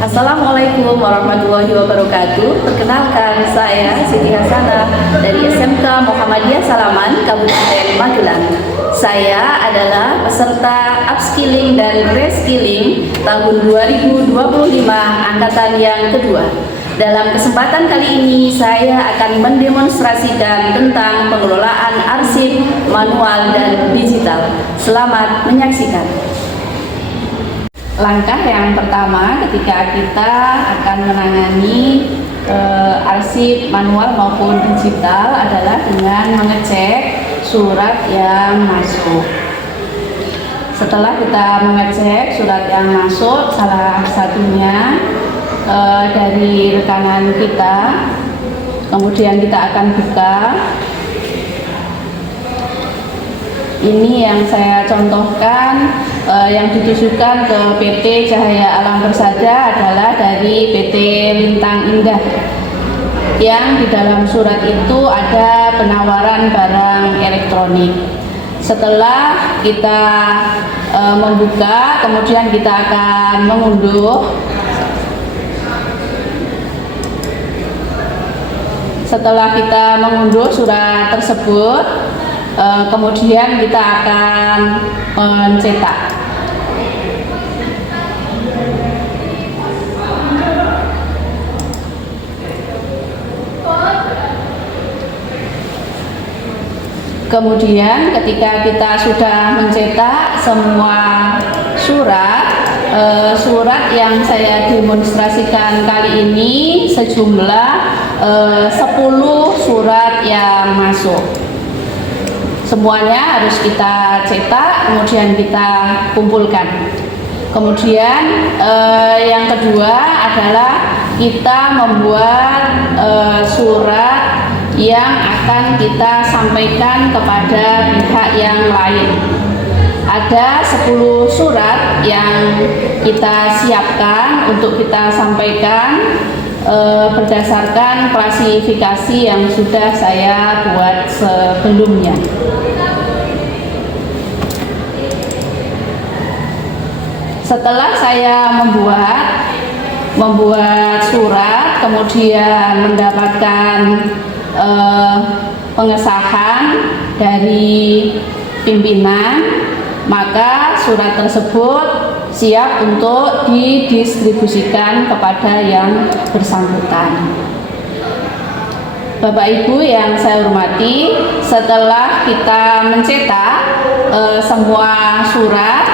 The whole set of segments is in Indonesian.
Assalamualaikum warahmatullahi wabarakatuh. Perkenalkan, saya Siti Hasanah dari SMK Muhammadiyah Salaman, Kabupaten Magelang. Saya adalah peserta upskilling dan reskilling tahun 2025 angkatan yang kedua. Dalam kesempatan kali ini saya akan mendemonstrasikan tentang pengelolaan arsip manual dan digital. Selamat menyaksikan. Langkah yang pertama ketika kita akan menangani arsip manual maupun digital adalah dengan mengecek surat yang masuk. Setelah kita mengecek surat yang masuk, salah satunya dari rekanan kita, kemudian kita akan buka. Ini yang saya contohkan, yang ditujukan ke PT Cahaya Alam Persada adalah dari PT Lintang Indah, yang di dalam surat itu ada penawaran barang elektronik. Setelah kita membuka, kemudian kita akan mengunduh. Setelah kita mengunduh surat tersebut, kemudian kita akan mencetak. Kemudian ketika kita sudah mencetak semua surat yang saya demonstrasikan kali ini sejumlah 10 surat yang masuk. Semuanya harus kita cetak, kemudian kita kumpulkan. Kemudian yang kedua adalah kita membuat surat yang akan kita sampaikan kepada pihak yang lain. Ada 10 surat yang kita siapkan untuk kita sampaikan berdasarkan klasifikasi yang sudah saya buat sebelumnya. Setelah saya membuat surat, kemudian mendapatkan pengesahan dari pimpinan, maka surat tersebut siap untuk didistribusikan kepada yang bersangkutan. Bapak Ibu yang saya hormati, setelah kita mencetak semua surat,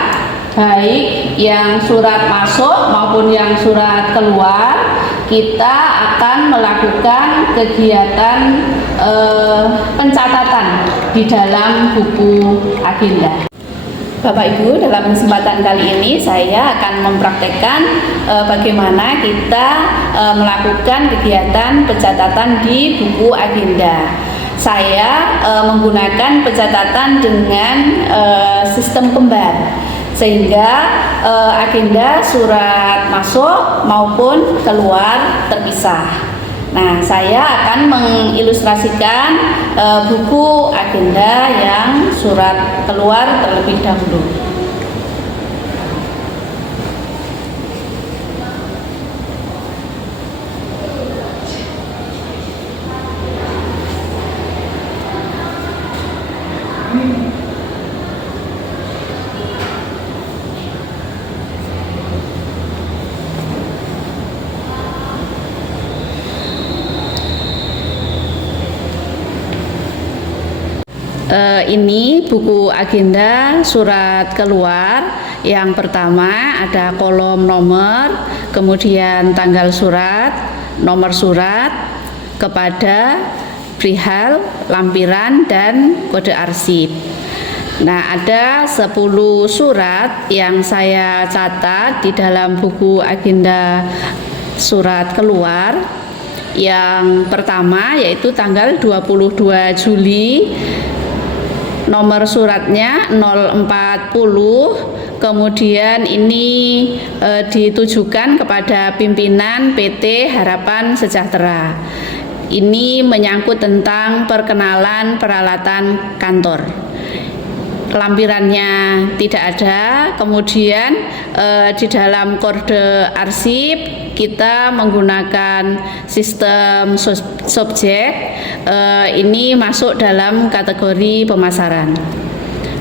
baik yang surat masuk maupun yang surat keluar, kita akan melakukan kegiatan pencatatan di dalam buku agenda. Bapak Ibu, dalam kesempatan kali ini saya akan mempraktekkan bagaimana kita melakukan kegiatan pencatatan di buku agenda. Saya menggunakan pencatatan dengan sistem kembar, sehingga agenda surat masuk maupun keluar terpisah. Nah, saya akan mengilustrasikan buku agenda yang surat keluar terlebih dahulu. Ini buku agenda surat keluar. Yang pertama ada kolom nomor, kemudian tanggal surat, nomor surat, kepada, perihal, lampiran, dan kode arsip. Nah, ada 10 surat yang saya catat di dalam buku agenda surat keluar. Yang pertama yaitu tanggal 22 Juli, nomor suratnya 040, kemudian ini ditujukan kepada pimpinan PT Harapan Sejahtera. Ini menyangkut tentang perkenalan peralatan kantor. lampirannya tidak ada. Kemudian di dalam kode arsip kita menggunakan sistem subjek, ini masuk dalam kategori pemasaran.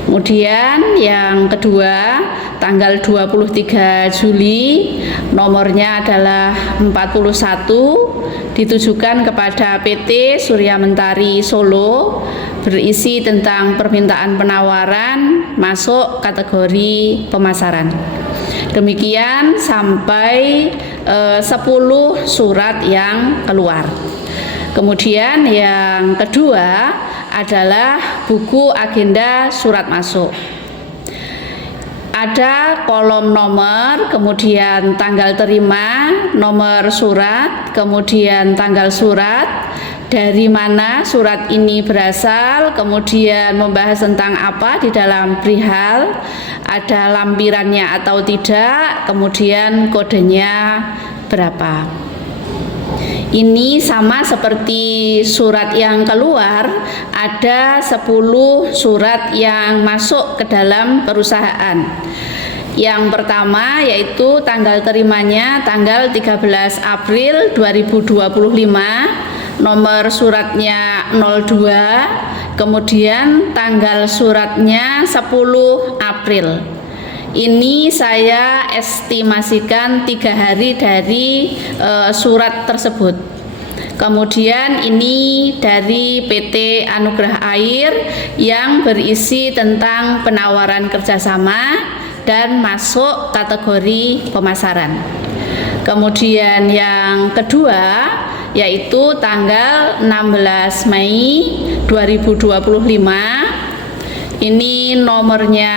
Kemudian yang kedua, tanggal 23 Juli, nomornya adalah 41, ditujukan kepada PT Surya Mentari Solo, berisi tentang permintaan penawaran masuk kategori pemasaran. Demikian sampai 10 surat yang keluar. Kemudian yang kedua adalah buku agenda surat masuk. Ada kolom nomor, kemudian tanggal terima, nomor surat, kemudian tanggal surat, dari mana surat ini berasal, kemudian membahas tentang apa di dalam perihal, ada lampirannya atau tidak, kemudian kodenya berapa. Ini sama seperti surat yang keluar, ada 10 surat yang masuk ke dalam perusahaan. Yang pertama yaitu tanggal terimanya tanggal 13 April 2025, nomor suratnya 02, kemudian tanggal suratnya 10 April. Ini saya estimasikan 3 hari dari surat tersebut. Kemudian ini dari PT Anugerah Air yang berisi tentang penawaran kerjasama dan masuk kategori pemasaran. Kemudian yang kedua yaitu tanggal 16 Mei 2025, ini nomornya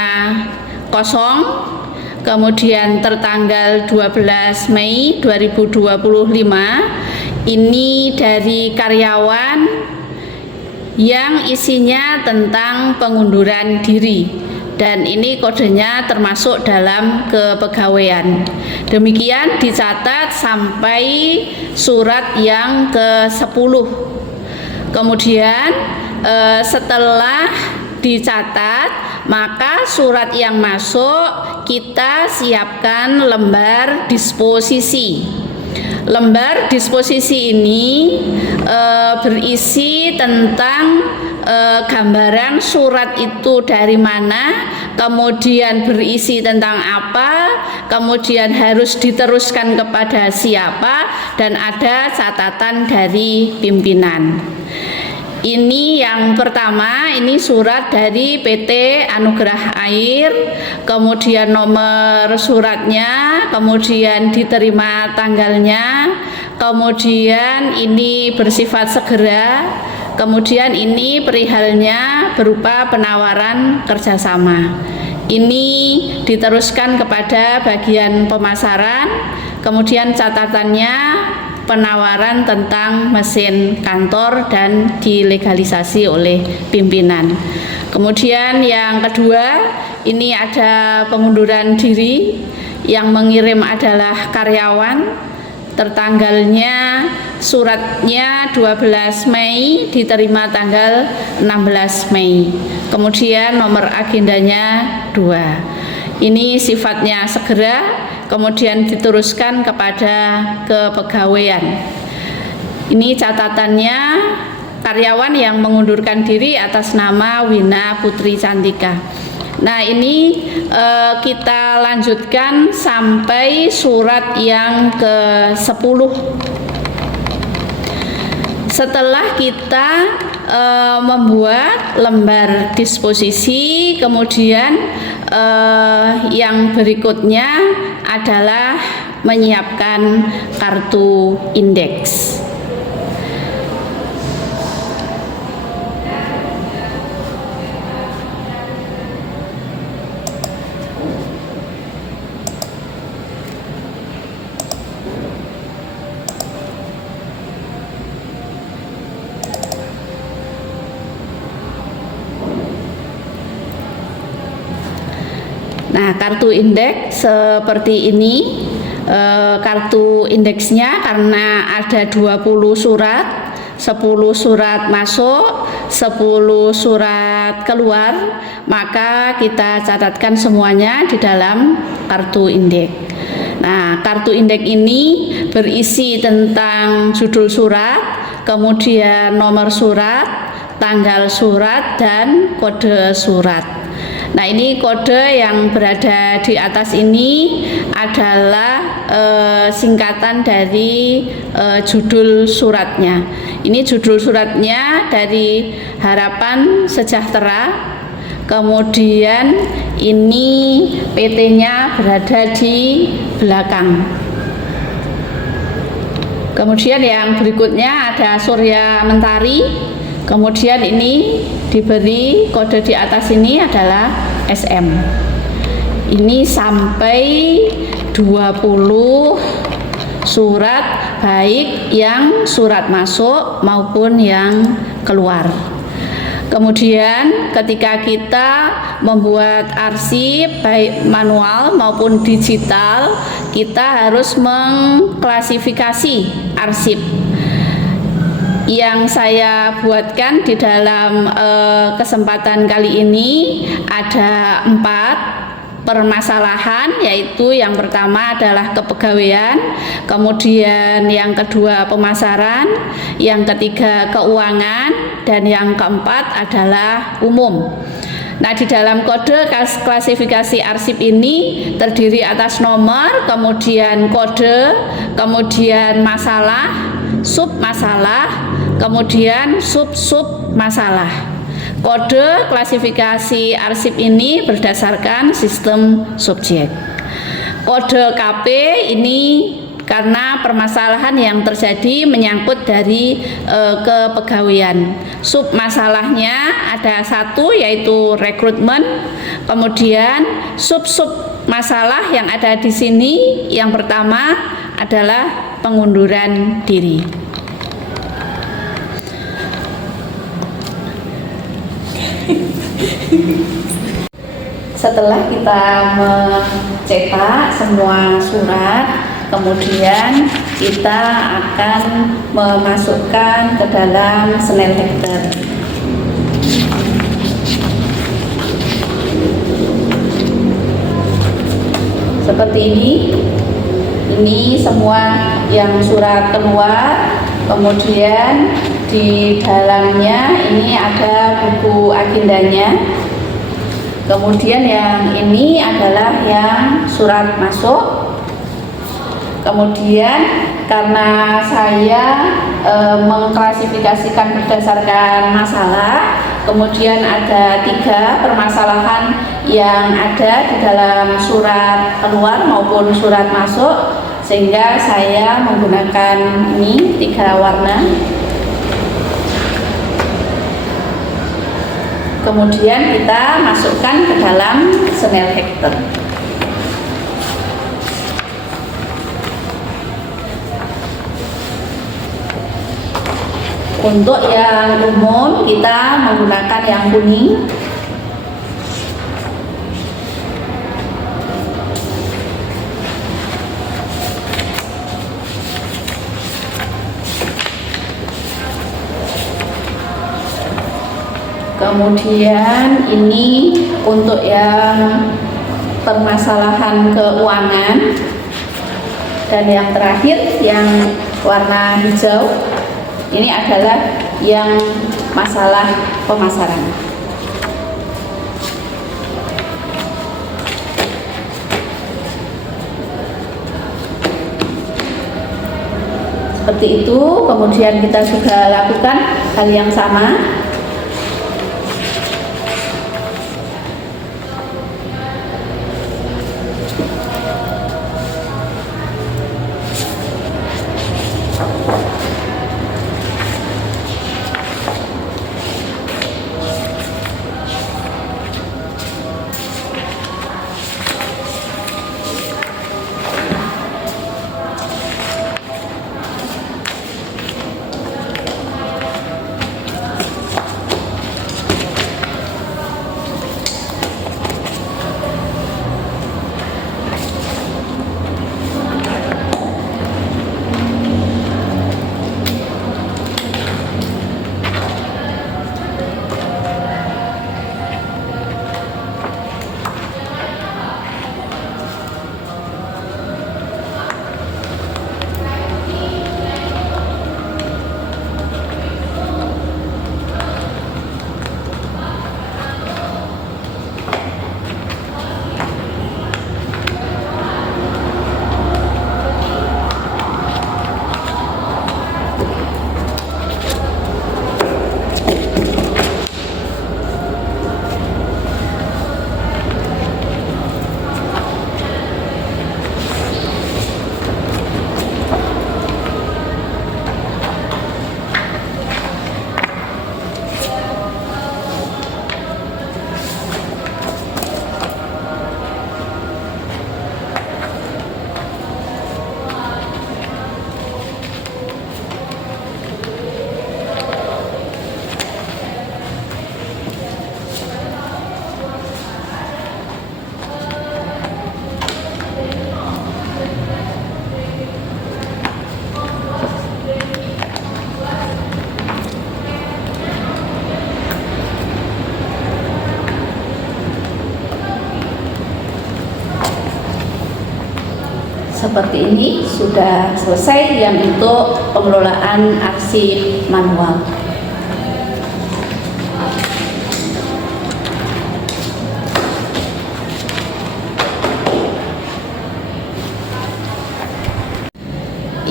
0, kemudian tertanggal 12 Mei 2025, ini dari karyawan yang isinya tentang pengunduran diri, dan ini kodenya termasuk dalam kepegawaian. Demikian dicatat sampai surat yang ke-10. Kemudian setelah dicatat, maka surat yang masuk kita siapkan lembar disposisi. Lembar disposisi ini berisi tentang gambaran surat itu dari mana, kemudian berisi tentang apa, kemudian harus diteruskan kepada siapa, dan ada catatan dari pimpinan. Ini yang pertama, ini surat dari PT Anugerah Air, kemudian nomor suratnya, kemudian diterima tanggalnya, kemudian ini bersifat segera, kemudian ini perihalnya berupa penawaran kerjasama. Ini diteruskan kepada bagian pemasaran, kemudian catatannya penawaran tentang mesin kantor dan dilegalisasi oleh pimpinan. Kemudian yang kedua, ini ada pengunduran diri, yang mengirim adalah karyawan, tertanggalnya suratnya 12 Mei, diterima tanggal 16 Mei. Kemudian nomor agendanya 2. Ini sifatnya segera, kemudian diteruskan kepada kepegawaian. Ini catatannya karyawan yang mengundurkan diri atas nama Wina Putri Cantika. Nah, ini kita lanjutkan sampai surat yang ke-10. Setelah kita membuat lembar disposisi, kemudian yang berikutnya adalah menyiapkan kartu indeks. Nah, kartu indeks seperti ini. Kartu indeksnya karena ada 20 surat, 10 surat masuk, 10 surat surat keluar, maka kita catatkan semuanya di dalam kartu indeks. Nah, kartu indeks ini berisi tentang judul surat, kemudian nomor surat, tanggal surat, dan kode surat. Nah, ini kode yang berada di atas ini adalah singkatan dari judul suratnya. Ini judul suratnya dari Harapan Sejahtera. Kemudian ini PT-nya berada di belakang. Kemudian yang berikutnya ada Surya Mentari. Kemudian ini diberi kode di atas ini adalah SM. Ini sampai 20 surat, baik yang surat masuk maupun yang keluar. Kemudian ketika kita membuat arsip baik manual maupun digital, kita harus mengklasifikasi arsip. Yang saya buatkan di dalam kesempatan kali ini ada 4 permasalahan, yaitu yang pertama adalah kepegawaian, kemudian yang kedua pemasaran, yang ketiga keuangan, dan yang keempat adalah umum. Nah, di dalam kode klasifikasi arsip ini terdiri atas nomor, kemudian kode, kemudian masalah, sub masalah, kemudian sub masalah. Kode klasifikasi arsip ini berdasarkan sistem subjek. Kode KP ini karena permasalahan yang terjadi menyangkut dari kepegawaian. Sub masalahnya ada 1, yaitu rekrutmen. Kemudian sub masalah yang ada di sini yang pertama adalah pengunduran diri. Setelah kita mencetak semua surat, kemudian kita akan memasukkan ke dalam Snell Hector. Seperti ini semua yang surat keluar, kemudian di dalamnya ini ada buku agendanya. Kemudian yang ini adalah yang surat masuk. Kemudian karena saya mengklasifikasikan berdasarkan masalah, kemudian ada 3 permasalahan yang ada di dalam surat keluar maupun surat masuk, sehingga saya menggunakan ini 3 warna. Kemudian kita masukkan ke dalam Snell Hector. Untuk yang umum kita menggunakan yang kuning. Kemudian ini untuk yang permasalahan keuangan, dan yang terakhir yang warna hijau ini adalah yang masalah pemasaran. Seperti itu. Kemudian kita juga lakukan hal yang sama. seperti ini sudah selesai yang untuk pengelolaan arsip manual.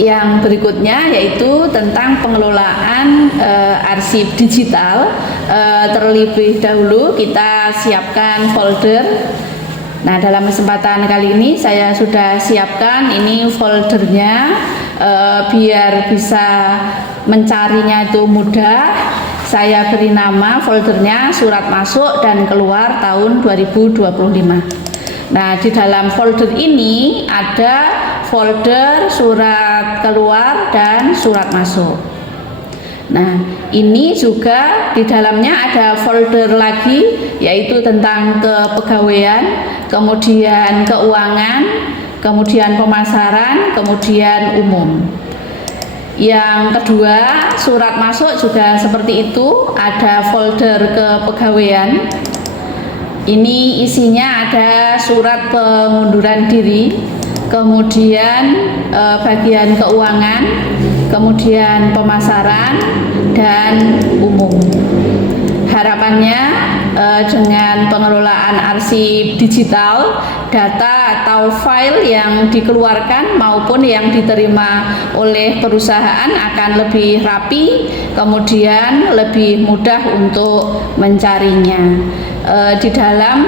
Yang berikutnya yaitu tentang pengelolaan arsip digital. Terlebih dahulu kita siapkan folder. Nah, dalam kesempatan kali ini saya sudah siapkan ini foldernya, biar bisa mencarinya itu mudah. Saya beri nama foldernya Surat Masuk dan Keluar tahun 2025. Nah, di dalam folder ini ada folder surat keluar dan surat masuk. Nah, ini juga di dalamnya ada folder lagi, yaitu tentang kepegawaian, kemudian keuangan, kemudian pemasaran, kemudian umum. Yang kedua, surat masuk juga seperti itu, ada folder kepegawaian. Ini isinya ada surat pengunduran diri, kemudian bagian keuangan, kemudian pemasaran, dan umum. Harapannya dengan pengelolaan arsip digital, data atau file yang dikeluarkan maupun yang diterima oleh perusahaan akan lebih rapi, kemudian lebih mudah untuk mencarinya. Di dalam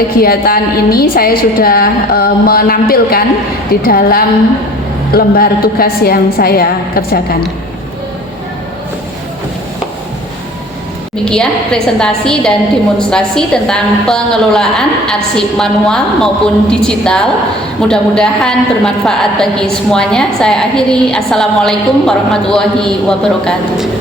kegiatan ini saya sudah menampilkan di dalam lembar tugas yang saya kerjakan. Demikian presentasi dan demonstrasi tentang pengelolaan arsip manual maupun digital. Mudah-mudahan bermanfaat bagi semuanya. Saya akhiri. Assalamualaikum warahmatullahi wabarakatuh.